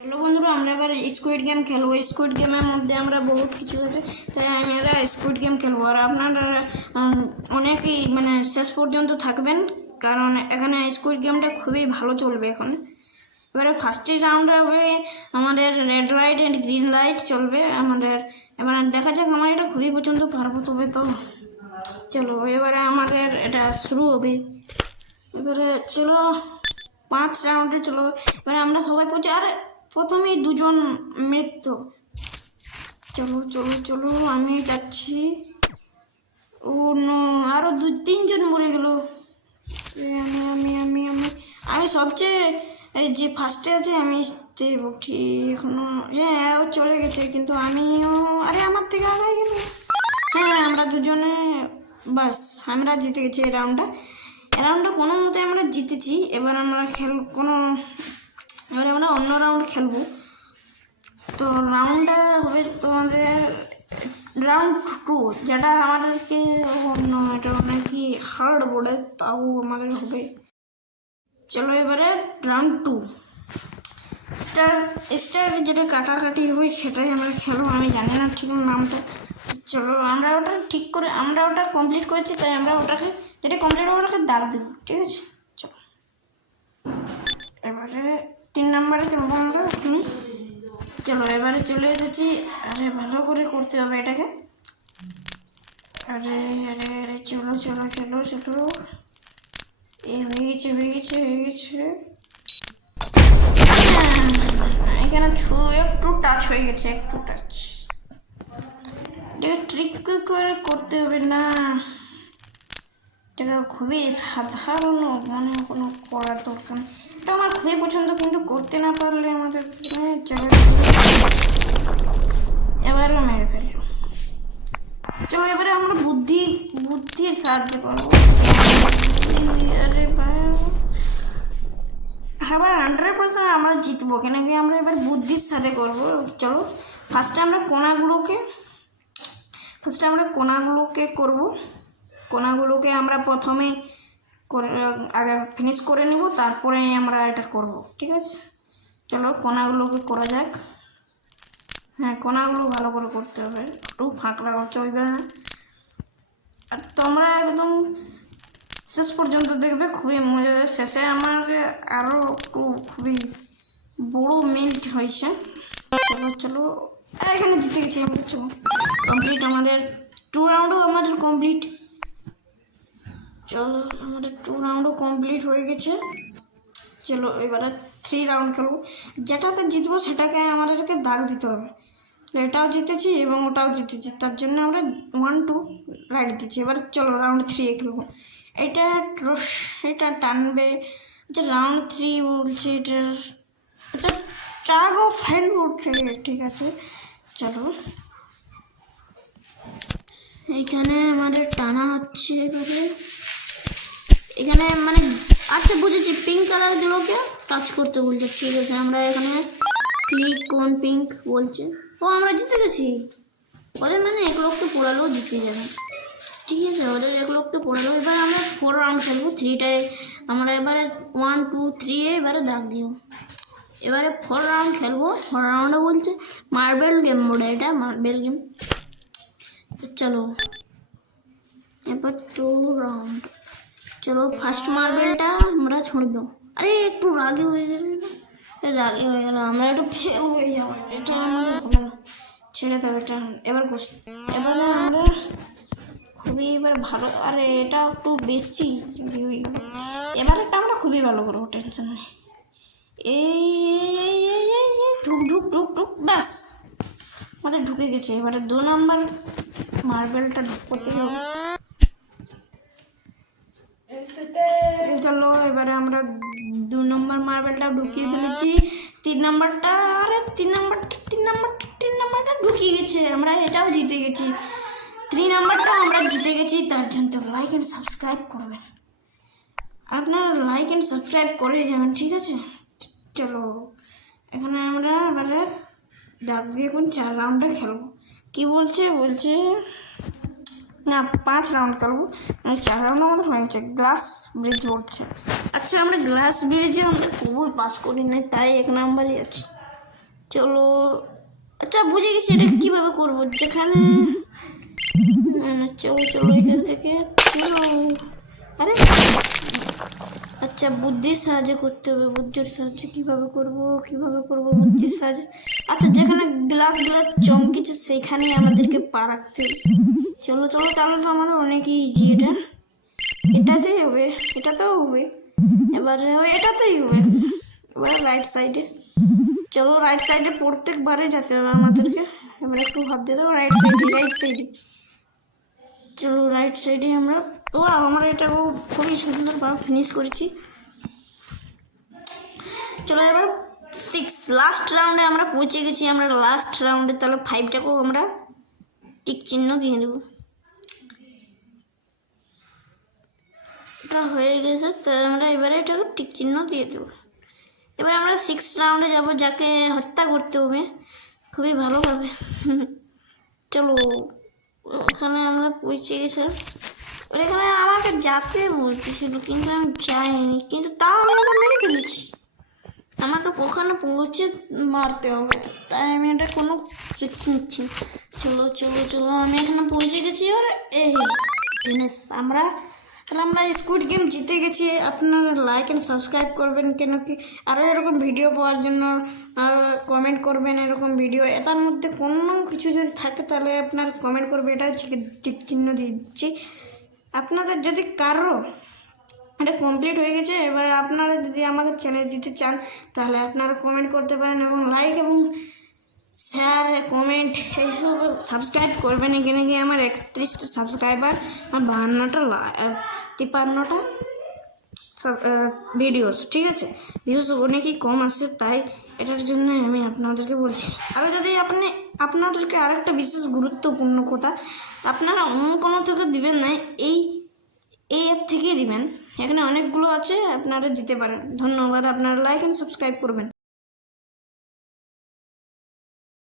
Hello বন্ধুরা, আমরা এবার স্কুইড গেম খেলবো। স্কুইড গেমের মধ্যে আমরা বহুত কিছু আছে, তাই আমরা স্কুইড গেম খেলবো। আর আপনারা অনেকেই শেষ পর্যন্ত থাকবেন, কারণ এখানে স্কুইড গেমটা খুবই ভালো চলবে। এখন এবারে ফার্স্টের রাউন্ড হবে আমাদের red light and green light চলবে আমাদের। এবার দেখা যাক, আমার এটা খুবই পছন্দ, পারবো তবে তো। চলো এবারে আমাদের এটা শুরু হবে। এবারে চলো 5 রাউন্ডে চলো। এবারে আমরা সবাই পড়ছি, আর প্রথমেই দুজন মৃত্যু। চলো চলো চলো, আমি যাচ্ছি। ও নো, আরো 2-3 জন মরে গেল। আমি আমি আমি আমি আমি সবচেয়ে এই যে ফার্স্টে আছে, আমি ঠিক এখনো। হ্যাঁ, ও চলে গেছে, কিন্তু আমিও, আরে আমার থেকে আগে গেল। হ্যাঁ, আমরা দুজনে, বাস আমরা জিতে গেছি এই রাউন্ডটা। কোনো মতে আমরা জিতেছি। এবার আমরা এবার আমরা অন্য রাউন্ড খেলবো। তো রাউন্ডটা হবে তোমাদের রাউন্ড 2, যেটা আমাদেরকে অন্য এটা নাকি হার্ড বোর্ডে, তাও আমাদের হবে। চলো এবারে রাউন্ড 2 স্টার যেটা কাটাকাটি হবে সেটাই আমরা খেলবো। আমি জানি না ঠিক নামটা। চলো আমরা ওটা কমপ্লিট করেছি, তাই আমরা ওটাকে যেটা কমপ্লিট হবে ওটাকে দাগ দেবো, ঠিক আছে? চলো এবারে 3 নম্বরে চলবো আমরা। চলো এবারে চলে এসেছি। আরে ভালো করে করতে হবে এটাকে। আরে আরে আরে চলো চলো চলো চলো, এই হয়ে গেছে। এখানে একটু টাচ হয়ে গেছে, একটু টাচ। এটা ট্রিক করে করতে হবে না, এটা খুবই সাধারণ, কোনো করার দরকার। এটা আমার খুবই পছন্দ, কিন্তু করতে না পারলে আমাদের এবারও মেরে ফেললো। চলো এবারে আমরা বুদ্ধির সাহায্য করবো। আরে এবার 100% আমরা জিতবো, কেন কি আমরা এবার বুদ্ধির সাথে করবো। চলো ফার্স্টে আমরা কোনাগুলোকে করবো। কোনাগুলোকে আমরা প্রথমে আগে ফিনিশ করে নিব, তারপরে আমরা এটা করব, ঠিক আছে? চলো কোনাগুলোকে করা যাক। হ্যাঁ, কোনাগুলো ভালো করে করতে হবে, একটু ফাঁক লাগা চলবে না। আর তোমরা একদম শেষ পর্যন্ত দেখবে, খুবই মজা। শেষে আমার আরও একটু খুবই বড় মেল্ট হয়েছে। চলো চলো, এখানে জিতে গেছি আমরা। চলো কমপ্লিট, আমাদের 2 রাউন্ডও আমাদের কমপ্লিট। চলো আমাদের 2 রাউন্ডও কমপ্লিট হয়ে গেছে। চলো এবারে 3 রাউন্ড খেলবো। যেটাতে জিতবো সেটাকে আমাদেরকে দাগ দিতে হবে। এটাও জিতেছি এবং ওটাও জিতেছি, তার জন্য আমরা 1-2 রাইট দিচ্ছি। এবার চলো রাউন্ড 3 খেলবো। এটা টানবে। আচ্ছা রাউন্ড 3 বলছি এটা। আচ্ছা টাগ অফ হ্যান্ড বলছে, ঠিক আছে? চলো এইখানে আমাদের টানা হচ্ছে। এখানে আচ্ছা বুঝেছি, পিঙ্ক কালারগুলোকে টাচ করতে বলছে, ঠিক আছে? আমরা এখানে ক্লিক কোন পিঙ্ক বলছে। ও আমরা জিতে গেছি। ওদের এক লোককে পোড়ালেও জিতে যাবে, ঠিক আছে? ওদের এক লোককে পোড়ালো। এবার আমরা 4 রাউন্ড খেলবো। 3টায় আমরা এবারে 1, 2, 3 এবারে দাগ দিও। এবারে 4 রাউন্ড খেলবো। 4 রাউন্ডে বলছে মার্বেল গেম মোডে, এটা মার্বেল গেম। তো চলো এবার 2 রাউন্ড। চলো ফার্স্ট মার্বেলটা আমরা ছুঁড়ব। আরে একটু রাগে হয়ে গেল, আমরা একটু ফেল হয়ে যাবো। এটা আমাদের হবে না, ছেড়ে দেবো এটা। এবারে আমরা খুবই ভালো। আরে এটা একটু বেশি হয়ে গেল। এবারে আমরা খুবই ভালো করবো, টেনশন নেই। এই ঢুক ঢুক ঢুক ঢুক, ব্যাস আমাদের ঢুকে গেছে। এবারে 2 নাম্বার মার্বেলটা ঢুকতে হবে। চলো এবারে আমরা 2 নম্বর মার্বেলটা ঢুকিয়ে ফেলেছি। 3 নাম্বারটা ঢুকিয়ে গেছে, আমরা এটাও জিতে গেছি। 3 নাম্বারটা আমরা জিতে গেছি, তার জন্য লাইক অ্যান্ড সাবস্ক্রাইব করবেন। আপনারা লাইক অ্যান্ড সাবস্ক্রাইব করে যাবেন, ঠিক আছে? চলো এখানে আমরা এবারে ডাক দিয়ে এখন 4 রাউন্ডে খেলবো। কি বলছে না 5 রাউন্ড খেলবো, 4 রাউন্ড আমাদের হয়ে গেছে। গ্লাস ব্রিজ বলছে। আচ্ছা আমরা গ্লাস ব্রিজে আমরা খুবই পাস করি নাই, তাই 1 নম্বরই আছি। চলো, আচ্ছা বুঝে গেছি এটা কিভাবে করবো। যেখানে না না, চলো চলো এখান থেকে চলো। আরে আচ্ছা, বুদ্ধির সাহায্যে করতে হবে। বুদ্ধির সাহায্যে কিভাবে করবো বুদ্ধির সাহায্যে। আচ্ছা, যেখানে গ্লাসগুলো চমকেছে সেখানে আমাদেরকে পা রাখতে হবে। চলো চলো, তাহলে তো আমাদের অনেক ইজি। এটাতেই হবে, এটাতেও হবে, এবারে এটাতেই হবে। এবার রাইট সাইডে, চলো রাইট সাইডে প্রত্যেকবারে যেতে হবে আমাদেরকে। এবার একটু ভাবতে দেবো, রাইট সাইডে। চলো রাইট সাইডে আমরা, ও আমরা এটা খুবই সুন্দরভাবে ফিনিশ করেছি। চলো এবার 6 লাস্ট রাউন্ডে আমরা পৌঁছে গেছি। আমরা লাস্ট রাউন্ডে তাহলে 5টাকেও আমরা টিক চিহ্ন দিয়ে দেবো। এটা হয়ে গেছে, তো আমরা এবারে এটা টিক চিহ্ন দিয়ে দেবো। এবার আমরা 6 রাউন্ডে যাব, যাকে হত্যা করতে হবে খুবই ভালোভাবে। চলো, ওখানে আমরা পৌঁছে গেছি। এখানে আমাকে যেতে বলতেছিল কিন্তু আমি যাইনি, কিন্তু তাও আমি ওটা মেরে ফেলেছি। আমাকে ওখানে পৌঁছে মারতে হবে, তাই আমি এটা কোনো রিস্ক নিচ্ছি। চলো চলো চলো, আমি এখানে পৌঁছে গেছি। আর এই আমরা স্কুইড গেম জিতে গেছি। আপনারা লাইক অ্যান্ড সাবস্ক্রাইব করবেন, কেন কি আরও এরকম ভিডিও পাওয়ার জন্য। আর কমেন্ট করবেন এরকম ভিডিও। এটার মধ্যে কোনো কিছু যদি থাকে তাহলে আপনার কমেন্ট করবে। এটা হচ্ছে টিক চিহ্ন দিয়ে দিচ্ছি। আপনাদের যদি কারো এটা কমপ্লিট হয়ে গেছে, এবার আপনারা যদি আমাদের চ্যানেল দিতে চান তাহলে আপনারা কমেন্ট করতে পারেন, এবং লাইক এবং শেয়ার কমেন্ট এইসব সাবস্ক্রাইব করবেন। এখানে গিয়ে আমার 31টা সাবস্ক্রাইবার আর 53টা ভিডিওস, ঠিক আছে। ভিউজ অনেকই কম আসে, তাই এটার জন্য আমি আপনাদেরকে বলছি। আর যদি আপনাদেরকে আরেকটা বিশেষ গুরুত্বপূর্ণ কথা, আপনারা অন্য কোনো থেকে দিবেন না, এই অ্যাপ থেকেই দিবেন। এখানে অনেকগুলো আছে, আপনারা দিতে পারেন। ধন্যবাদ। আপনারা লাইক অ্যান্ড সাবস্ক্রাইব করবেন।